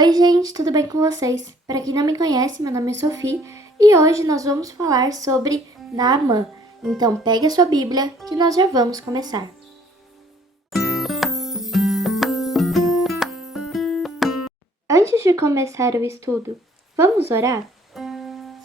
Oi gente, tudo bem com vocês? Para quem não me conhece, meu nome é Sophie e hoje nós vamos falar sobre Naamã. Então pegue a sua Bíblia que nós já vamos começar. Antes de começar o estudo, vamos orar?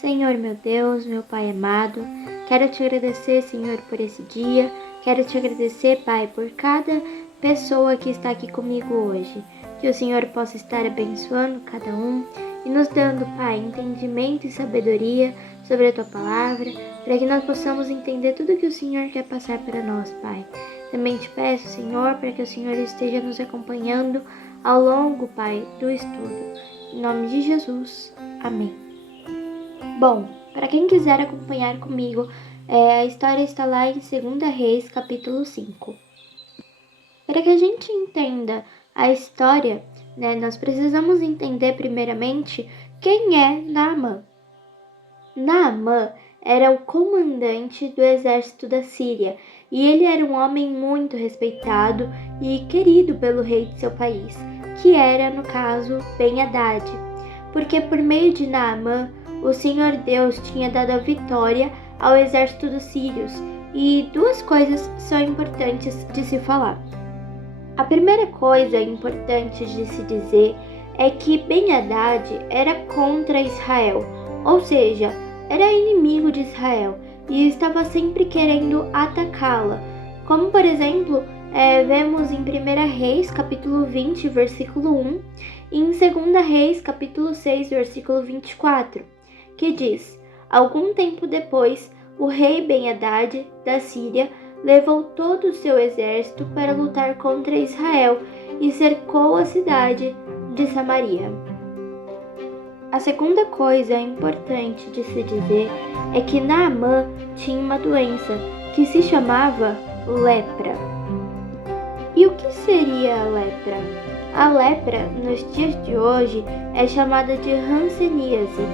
Senhor meu Deus, meu Pai amado, quero te agradecer, Senhor, por esse dia. Quero te agradecer, Pai, por cada pessoa que está aqui comigo hoje. Que o Senhor possa estar abençoando cada um e nos dando, Pai, entendimento e sabedoria sobre a Tua Palavra, para que nós possamos entender tudo que o Senhor quer passar para nós, Pai. Também te peço, Senhor, para que o Senhor esteja nos acompanhando ao longo, Pai, do estudo. Em nome de Jesus. Amém. Bom, para quem quiser acompanhar comigo, a história está lá em 2 Reis, capítulo 5. Para que a gente entenda a história, nós precisamos entender primeiramente quem é Naamã. Naamã era o comandante do exército da Síria e ele era um homem muito respeitado e querido pelo rei de seu país, que era, no caso, Ben-Hadad, porque por meio de Naamã, o Senhor Deus tinha dado a vitória ao exército dos sírios, e duas coisas são importantes de se falar. A primeira coisa importante de se dizer é que Ben-Hadad era contra Israel, ou seja, era inimigo de Israel e estava sempre querendo atacá-la, como por exemplo, vemos em 1 Reis, capítulo 20, versículo 1, e em 2 Reis, capítulo 6, versículo 24, que diz: Algum tempo depois, o rei Ben-Hadad da Síria levou todo o seu exército para lutar contra Israel e cercou a cidade de Samaria. A segunda coisa importante de se dizer é que Naamã tinha uma doença que se chamava lepra. E o que seria a lepra? A lepra, nos dias de hoje, é chamada de hanseníase.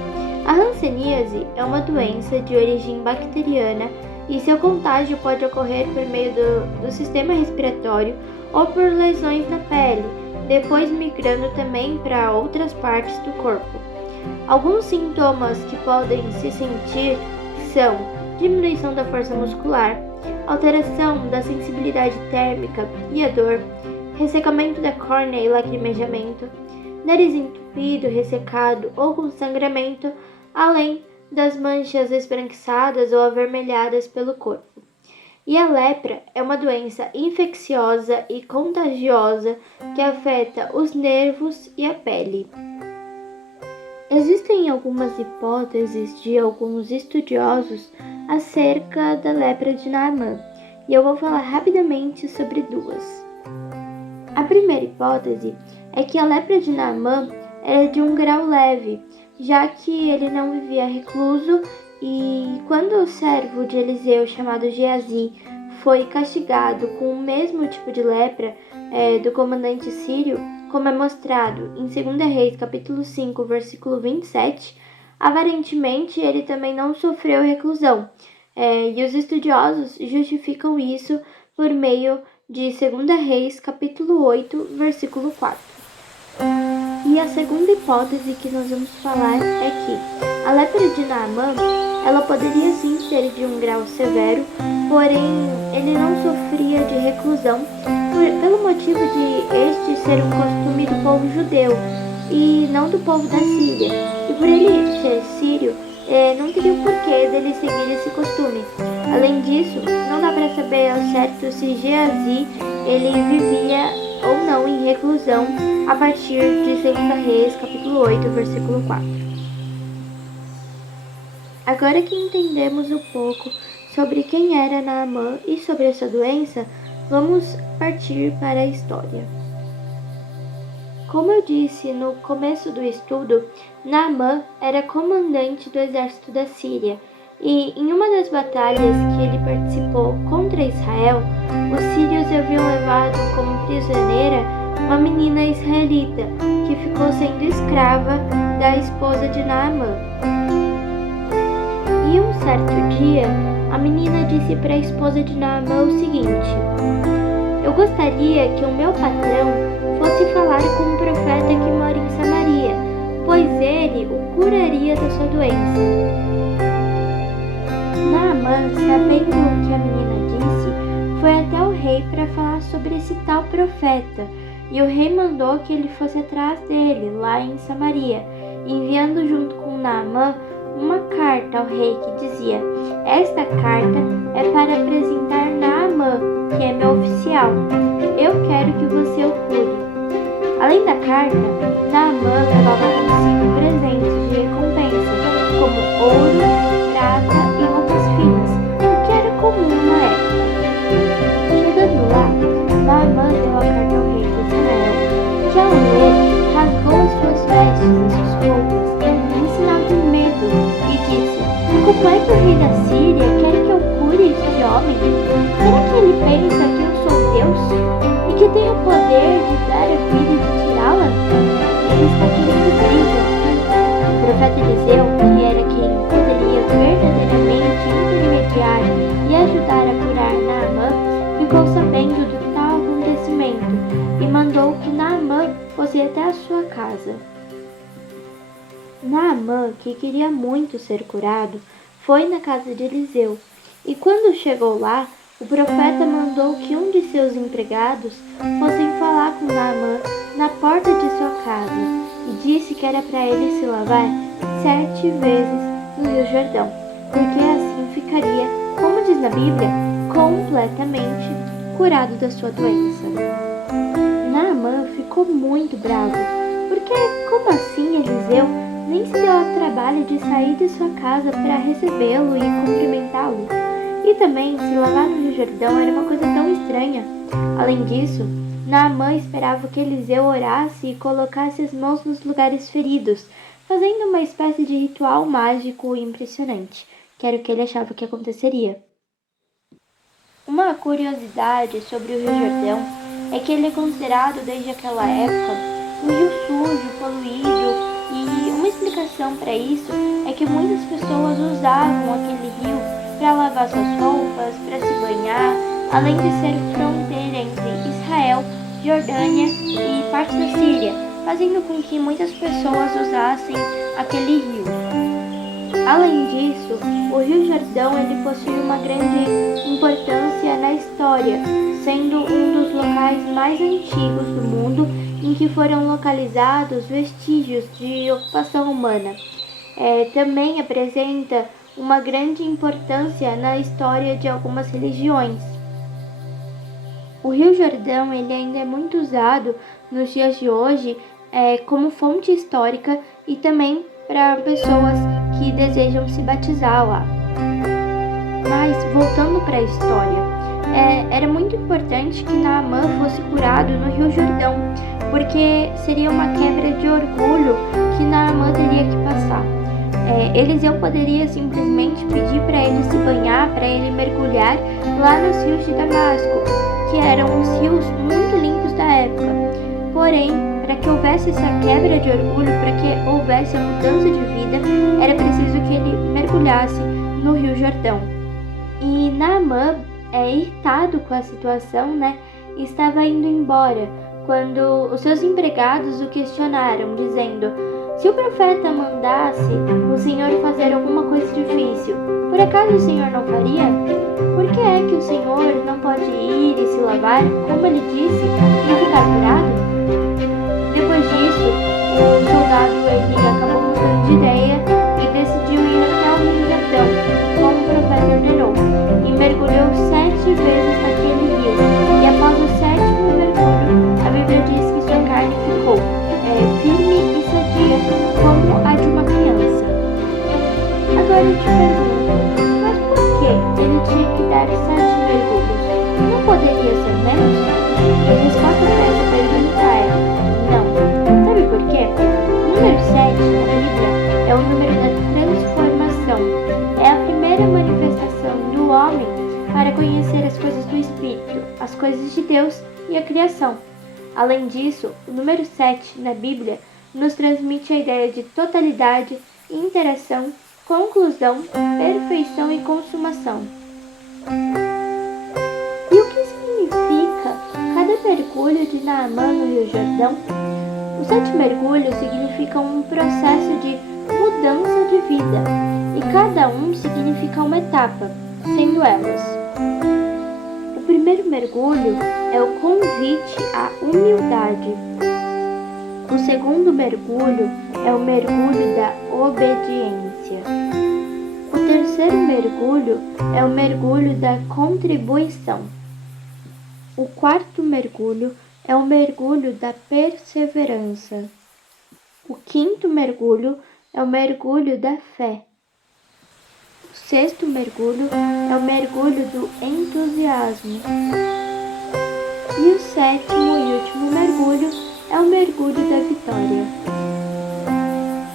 A hanseníase é uma doença de origem bacteriana e seu contágio pode ocorrer por meio do sistema respiratório ou por lesões na pele, depois migrando também para outras partes do corpo. Alguns sintomas que podem se sentir são diminuição da força muscular, alteração da sensibilidade térmica e a dor, ressecamento da córnea e lacrimejamento, nariz entupido, ressecado ou com sangramento, além das manchas esbranquiçadas ou avermelhadas pelo corpo. E a lepra é uma doença infecciosa e contagiosa que afeta os nervos e a pele. Existem algumas hipóteses de alguns estudiosos acerca da lepra de Naamã, e eu vou falar rapidamente sobre duas. A primeira hipótese é que a lepra de Naamã era de um grau leve, já que ele não vivia recluso, e quando o servo de Eliseu, chamado Geazi, foi castigado com o mesmo tipo de lepra do comandante sírio, como é mostrado em 2 Reis, capítulo 5, versículo 27, aparentemente ele também não sofreu reclusão, e os estudiosos justificam isso por meio de 2 Reis, capítulo 8, versículo 4. E a segunda hipótese que nós vamos falar é que a lepra de Naamã, ela poderia sim ser de um grau severo, porém ele não sofria de reclusão pelo motivo de este ser um costume do povo judeu e não do povo da Síria. E por ele ser sírio, não teria o porquê dele seguir esse costume. Além disso, não dá para saber ao certo se Geazi ele vivia ou não em reclusão a partir de 2 Reis, capítulo 8, versículo 4. Agora que entendemos um pouco sobre quem era Naamã e sobre essa doença, vamos partir para a história. Como eu disse no começo do estudo, Naamã era comandante do exército da Síria, e em uma das batalhas que ele participou contra Israel, os sírios haviam levado como prisioneira uma menina israelita que ficou sendo escrava da esposa de Naamã. E um certo dia, a menina disse para a esposa de Naamã o seguinte: Eu gostaria que o meu patrão fosse falar com um profeta que mora em Samaria. sobre esse tal profeta, e o rei mandou que ele fosse atrás dele, lá em Samaria, enviando junto com Naamã uma carta ao rei que dizia: esta carta é para apresentar Naamã, que é meu oficial. Eu quero que você o cure. Além da carta, Naamã levava consigo presentes de recompensa, como ouro, prata e roupas finas, o que era comum na época. Chegando lá, Naamã deu a carta ao rei de Israel, que ao ler, rasgou as suas vestes e suas roupas, em sinal de medo, e disse: como é que o rei da Síria quer que eu cure este homem? Será que ele pensa que eu sou Deus e que tenho o poder de dar a vida e de tirá-la? Ele está querendo briga. O profeta Eliseu, que era quem poderia verdadeiramente intermediar e ajudar a curar Naamã, ficou sabendo do tal acontecimento e mandou que Naamã fosse até a sua casa. Naamã, que queria muito ser curado, foi na casa de Eliseu, e quando chegou lá, o profeta mandou que um de seus empregados fossem falar com Naamã na porta de sua casa, e disse que era para ele se lavar 7 vezes no Rio Jordão, porque assim ficaria, como diz na Bíblia, completamente curado da sua doença. Naamã ficou muito bravo, porque como assim Eliseu nem se deu ao trabalho de sair de sua casa para recebê-lo e cumprimentá-lo? E também, se lavar no Rio Jordão era uma coisa tão estranha. Além disso, Naamã esperava que Eliseu orasse e colocasse as mãos nos lugares feridos, fazendo uma espécie de ritual mágico impressionante, que era o que ele achava que aconteceria. Uma curiosidade sobre o Rio Jordão é que ele é considerado desde aquela época um rio sujo, poluído, e uma explicação para isso é que muitas pessoas usavam aquele rio para lavar suas roupas, para se banhar, além de ser fronteira entre Israel, Jordânia e parte da Síria, fazendo com que muitas pessoas usassem aquele rio. Além disso, o Rio Jordão ele possui uma grande importância na história, sendo um dos locais mais antigos do mundo em que foram localizados vestígios de ocupação humana. Também apresenta uma grande importância na história de algumas religiões. O Rio Jordão ele ainda é muito usado nos dias de hoje como fonte histórica e também para pessoas que desejam se batizar lá. Mas, voltando para a história, era muito importante que Naamã fosse curado no Rio Jordão, porque seria uma quebra de orgulho que Naamã teria que passar. Eliseu poderia simplesmente pedir para ele se banhar, para ele mergulhar lá nos rios de Damasco, que eram os rios muito limpos da época. Porém, para que houvesse essa quebra de orgulho, para que houvesse a mudança de vida, era preciso que ele mergulhasse no Rio Jordão. E Naamã, irritado com a situação, estava indo embora, quando os seus empregados o questionaram, dizendo: se o profeta mandasse o Senhor fazer alguma coisa difícil, por acaso o Senhor não faria? Por que é que o Senhor não pode ir e se lavar, como ele disse, e ficar curado? Depois disso, o soldado ele acabou mudando de ideia e decidiu ir até o Rio Jordão, como o profeta ordenou, e mergulhou 7 vezes naquele rio. E após o 7º mergulho, a Bíblia diz que sua carne ficou firme e sadia, como a de uma criança. Agora eu te pergunto, mas por que ele tinha que dar 7 mergulhos? Não poderia ser menos? E a resposta para essa pergunta é não. Sabe por quê? O número 7 na Bíblia é o número da transformação. É a primeira manifestação do homem para conhecer as coisas do Espírito, as coisas de Deus e a criação. Além disso, o número 7 na Bíblia nos transmite a ideia de totalidade, interação, conclusão, perfeição e consumação. E o que significa cada mergulho de Naamã no Rio Jordão? Os 7 mergulhos significam um processo de mudança de vida, e cada um significa uma etapa, sendo elas: o primeiro mergulho é o convite à humildade. O segundo mergulho é o mergulho da obediência. O terceiro mergulho é o mergulho da contribuição. O quarto mergulho é o mergulho da perseverança. O quinto mergulho é o mergulho da fé. O sexto mergulho é o mergulho do entusiasmo. E o sétimo e último mergulho é o mergulho da vitória.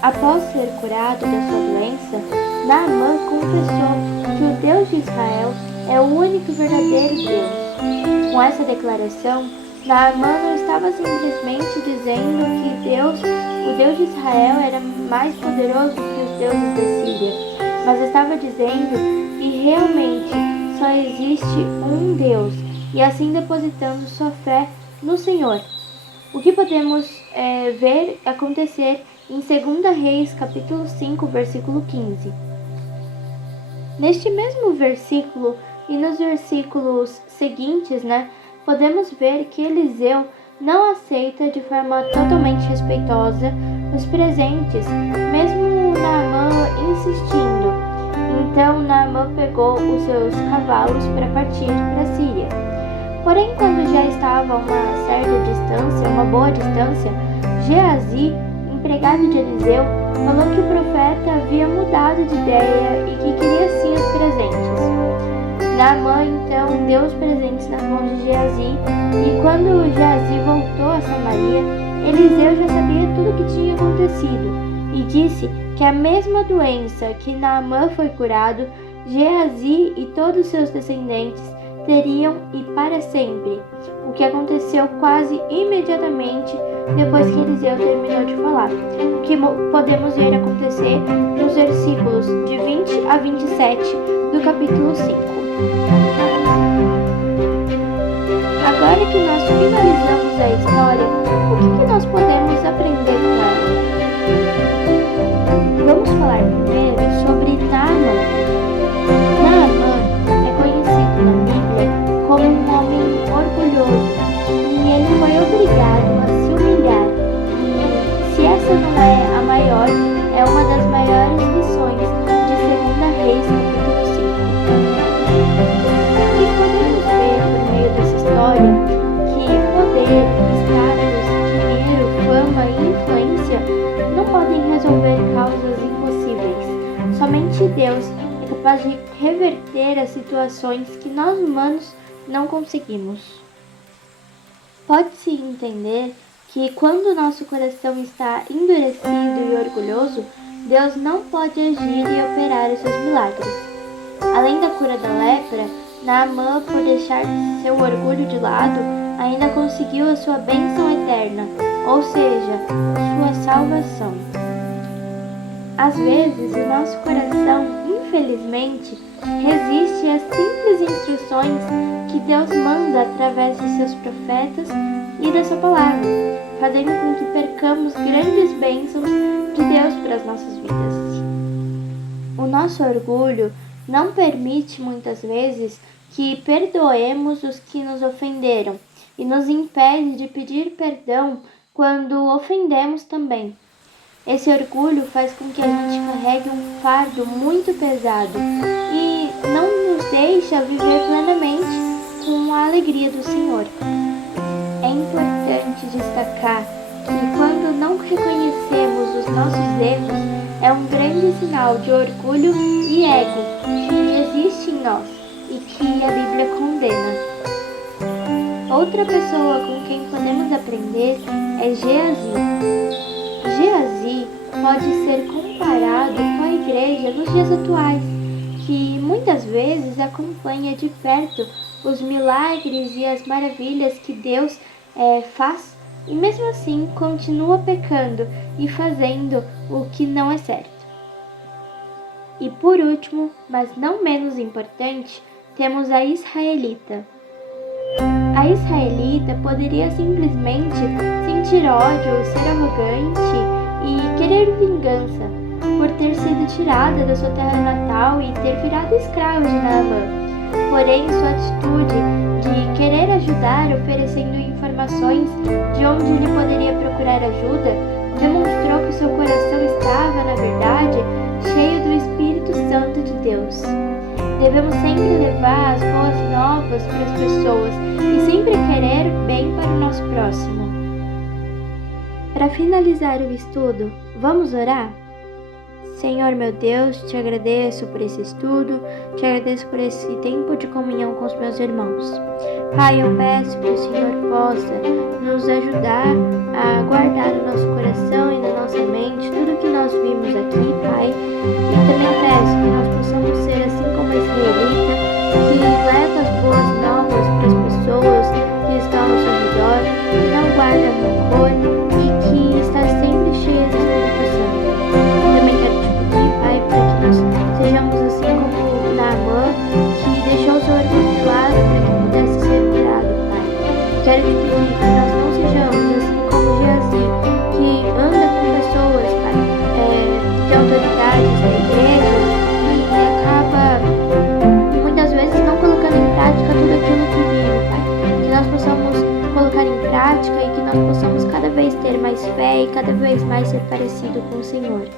Após ser curado da sua doença, Naamã confessou que o Deus de Israel é o único e verdadeiro Deus. Com essa declaração, Naamã não estava simplesmente dizendo que o Deus de Israel era mais poderoso que os deuses da Síria, mas estava dizendo que realmente só existe um Deus, e assim depositando sua fé no Senhor. O que podemos ver acontecer em 2 Reis, capítulo 5, versículo 15. Neste mesmo versículo e nos versículos seguintes, podemos ver que Eliseu não aceita de forma totalmente respeitosa os presentes, mesmo Naamã insistindo. Então Naamã pegou os seus cavalos para partir para a Síria. Porém, quando já estava a uma certa distância, uma boa distância, Geazi, empregado de Eliseu, falou que o profeta havia mudado de ideia e que queria sim os presentes. Naamã então deu os presentes nas mãos de Geazi, e quando Geazi voltou a Samaria, Eliseu já sabia tudo o que tinha acontecido e disse que a mesma doença que Naamã foi curado, Geazi e todos seus descendentes teriam e para sempre, o que aconteceu quase imediatamente depois que Eliseu terminou de falar, o que podemos ver acontecer nos versículos de 20 a 27 do capítulo 5. Agora que nós finalizamos a história, o que nós podemos aprender com ela? Vamos falar primeiro sobre Naamã. Naamã é conhecido na Bíblia como um homem orgulhoso, e ele foi obrigado a se humilhar. E se essa não é a maior, é uma das maiores lições de 2 Reis, capítulo 5. E podemos ver por meio dessa história que poder, status, dinheiro, fama e influência não podem resolver causas impossíveis. Somente Deus é capaz de reverter as situações que nós humanos não conseguimos. Pode-se entender que quando nosso coração está endurecido e orgulhoso, Deus não pode agir e operar os seus milagres. Além da cura da lepra, Naamã, por deixar seu orgulho de lado, ainda conseguiu a sua bênção eterna, ou seja, sua salvação. Às vezes, o nosso coração, infelizmente, resiste às simples instruções que Deus manda através de seus profetas e da sua palavra, fazendo com que percamos grandes bênçãos de Deus para as nossas vidas. O nosso orgulho não permite muitas vezes que perdoemos os que nos ofenderam e nos impede de pedir perdão quando ofendemos também. Esse orgulho faz com que a gente carregue um fardo muito pesado e não nos deixa viver plenamente com a alegria do Senhor. É importante destacar que quando não reconhecemos os nossos erros, é um grande sinal de orgulho e ego que existe em nós e que a Bíblia condena. Outra pessoa com quem podemos aprender é Geazi. Geazi pode ser comparado com a igreja nos dias atuais, que muitas vezes acompanha de perto os milagres e as maravilhas que Deus faz, e mesmo assim continua pecando e fazendo o que não é certo. E por último, mas não menos importante, temos a israelita. A israelita poderia simplesmente sentir ódio, ser arrogante e querer vingança por ter sido tirada da sua terra natal e ter virado escrava de Naamã. Porém, sua atitude de querer ajudar, oferecendo informações de onde ele poderia procurar ajuda, demonstrou que seu coração estava, na verdade, cheio do Espírito Santo de Deus. Devemos sempre levar as boas novas para as pessoas e sempre querer bem para o nosso próximo. Para finalizar o estudo, vamos orar? Senhor meu Deus, te agradeço por esse estudo, te agradeço por esse tempo de comunhão com os meus irmãos. Pai, eu peço que o Senhor possa nos ajudar a guardar no nosso coração e na nossa mente tudo que nós vimos aqui, Pai. E também peço que nós possamos ser assim como a israelita, que leva as boas novas para as pessoas que estão ao seu redor, que não guarda rancor e que está sempre cheia do Espírito Santo. Também quero te pedir, Pai, para que nós sejamos assim como Naamã, que deixou o seu orgulho de lado para que pudesse ser curado, Pai. Quero te pedir que nós não sejamos assim como Geazi, que anda com pessoas, Pai, de autoridades da igreja e acaba muitas vezes não colocando em prática tudo aquilo que vive, Pai. Que nós possamos colocar em prática e que nós possamos cada vez ter mais fé e cada vez mais ser parecido com o Senhor.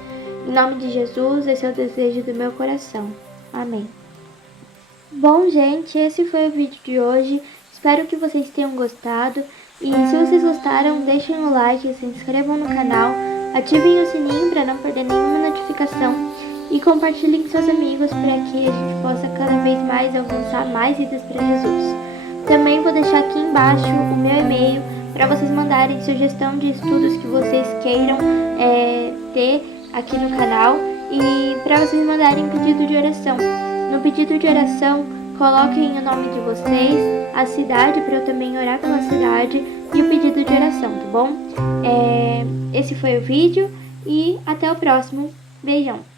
Em nome de Jesus, esse é o desejo do meu coração. Amém. Bom, gente, esse foi o vídeo de hoje. Espero que vocês tenham gostado. E se vocês gostaram, deixem o like, se inscrevam no canal, ativem o sininho para não perder nenhuma notificação e compartilhem com seus amigos para que a gente possa cada vez mais alcançar mais vidas para Jesus. Também vou deixar aqui embaixo o meu e-mail para vocês mandarem sugestão de estudos que vocês queiram ter aqui no canal e para vocês mandarem pedido de oração. No pedido de oração, coloquem o nome de vocês, a cidade, para eu também orar pela cidade e o pedido de oração, tá bom? Esse foi o vídeo e até o próximo. Beijão!